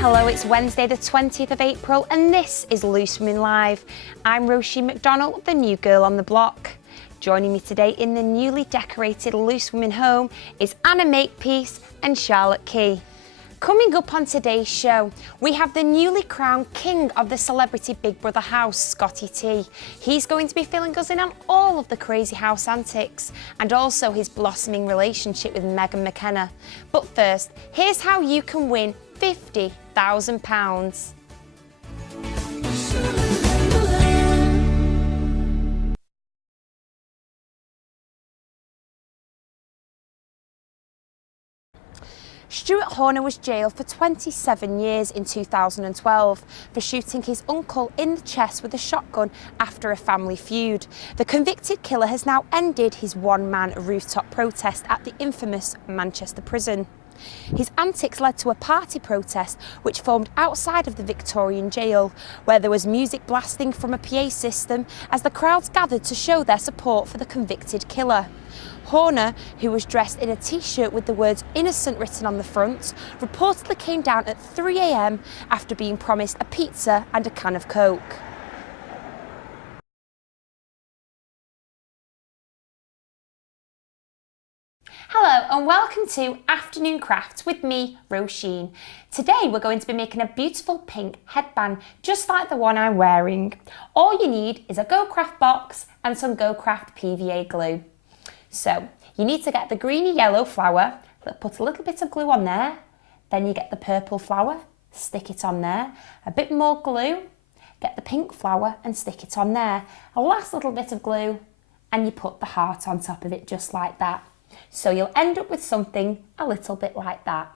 Hello, it's Wednesday the 20th of April and this is Loose Women Live. I'm Roisin McDonnell, the new girl on the block. Joining me today in the newly decorated Loose Women home is Anna Makepeace and Charlotte Key. Coming up on today's show, we have the newly crowned king of the celebrity Big Brother house, Scotty T. He's going to be filling us in on all of the crazy house antics and also his blossoming relationship with Meghan McKenna. But first, here's how you can win £50,000. Stuart Horner was jailed for 27 years in 2012 for shooting his uncle in the chest with a shotgun after a family feud. The convicted killer has now ended his one-man rooftop protest at the infamous Manchester prison. His antics led to a party protest which formed outside of the Victorian jail, where there was music blasting from a PA system as the crowds gathered to show their support for the convicted killer. Horner, who was dressed in a t-shirt with the words innocent written on the front, reportedly came down at 3 a.m. after being promised a pizza and a can of Coke. Hello and welcome to Afternoon Crafts with me, Roisin. Today we're going to be making a beautiful pink headband just like the one I'm wearing. All you need is a GoCraft box and some GoCraft PVA glue. So you need to get the greeny yellow flower, put a little bit of glue on there, then you get the purple flower, stick it on there, a bit more glue, get the pink flower and stick it on there, a last little bit of glue and you put the heart on top of it just like that. So you'll end up with something a little bit like that.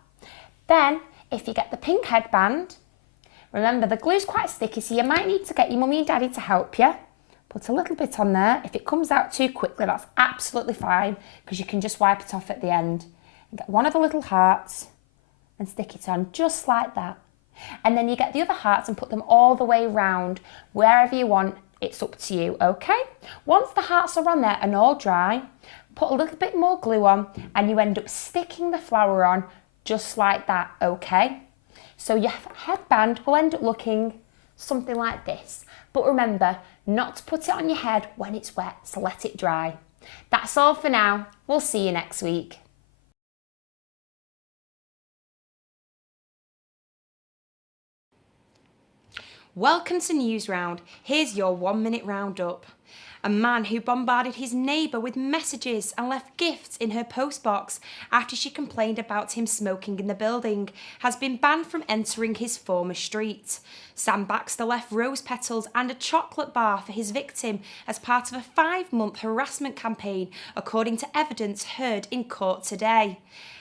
Then, if you get the pink headband, remember the glue's quite sticky, so you might need to get your mummy and daddy to help you. Put a little bit on there. If it comes out too quickly, that's absolutely fine, because you can just wipe it off at the end. And get one of the little hearts and stick it on just like that. And then you get the other hearts and put them all the way round, wherever you want. It's up to you, okay? Once the hearts are on there and all dry, put a little bit more glue on and you end up sticking the flower on just like that, okay? So your headband will end up looking something like this. But remember, not to put it on your head when it's wet, so let it dry. That's all for now. We'll see you next week. Welcome to News Round. Here's your 1 minute roundup. A man who bombarded his neighbour with messages and left gifts in her postbox after she complained about him smoking in the building has been banned from entering his former street. Sam Baxter left rose petals and a chocolate bar for his victim as part of a 5-month harassment campaign, according to evidence heard in court today.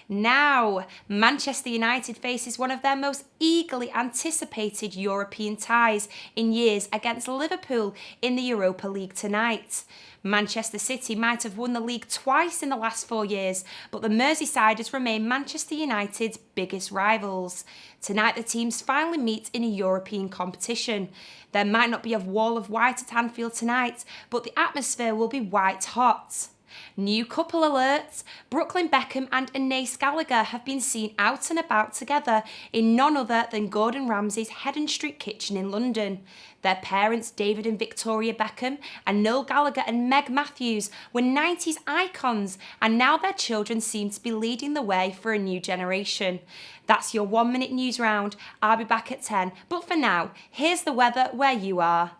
Now, Manchester United faces one of their most eagerly anticipated European ties in years against Liverpool in the Europa League tonight. Manchester City might have won the league twice in the last 4 years, but the Merseysiders remain Manchester United's biggest rivals. Tonight, the teams finally meet in a European competition. There might not be a wall of white at Anfield tonight, but the atmosphere will be white hot. New couple alerts. Brooklyn Beckham and Anais Gallagher have been seen out and about together in none other than Gordon Ramsay's Headon Street kitchen in London. Their parents, David and Victoria Beckham, and Noel Gallagher and Meg Matthews, were 90s icons, and now their children seem to be leading the way for a new generation. That's your 1 minute news round. I'll be back at 10, but for now, here's the weather where you are.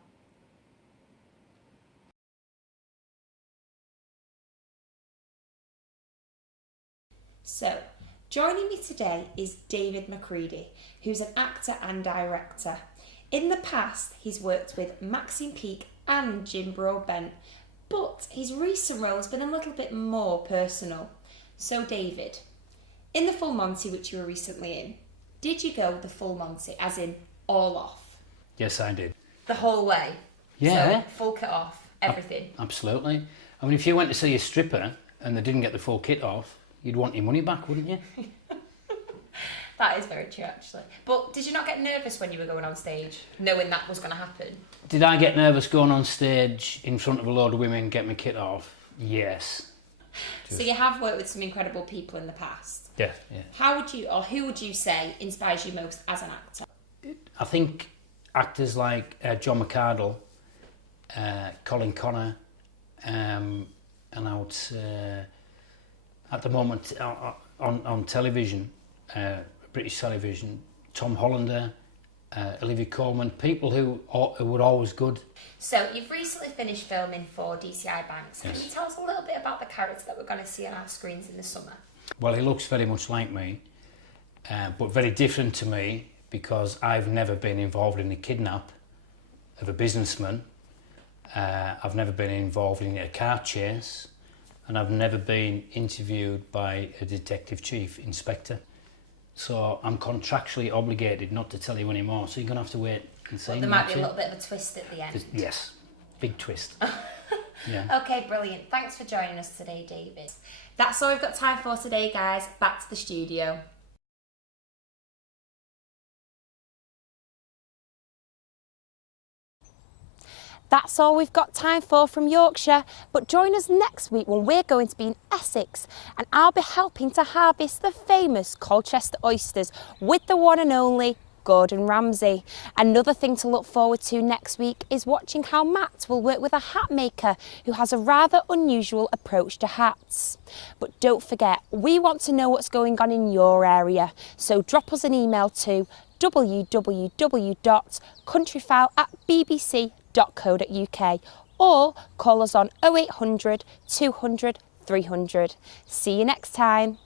So, joining me today is David Macready, who's an actor and director. In the past, he's worked with Maxine Peake and Jim Broadbent, but his recent role has been a little bit more personal. So, David, in the Full Monty, which you were recently in, did you go the Full Monty, as in all off? Yes, I did. The whole way? Yeah. So, full kit off, everything? Absolutely. I mean, if you went to see a stripper and they didn't get the full kit off, you'd want your money back, wouldn't you? That is very true, actually. But did you not get nervous when you were going on stage, knowing that was going to happen? Did I get nervous going on stage in front of a load of women, get my kit off? Yes. So you have worked with some incredible people in the past. Yeah, yeah. Who would you say inspires you most as an actor? I think actors like John McArdle, Colin Connor, and I would say at the moment on television, British television, Tom Hollander, Olivia Colman, people who were always good. So you've recently finished filming for DCI Banks. Yes. Can you tell us a little bit about the character that we're going to see on our screens in the summer? Well, he looks very much like me, but very different to me because I've never been involved in the kidnap of a businessman. I've never been involved in a car chase, and I've never been interviewed by a detective chief inspector. So I'm contractually obligated not to tell you anymore, so you're going to have to wait and see. Well, there might be a little bit of a twist at the end. Yes, big twist. Yeah. Okay, brilliant. Thanks for joining us today, David. That's all we've got time for today, guys. Back to the studio. That's all we've got time for from Yorkshire, but join us next week when we're going to be in Essex and I'll be helping to harvest the famous Colchester oysters with the one and only Gordon Ramsay. Another thing to look forward to next week is watching how Matt will work with a hat maker who has a rather unusual approach to hats. But don't forget, we want to know what's going on in your area, so drop us an email to www.countryfile@bbc.co.uk or call us on 0800 200 300. See you next time.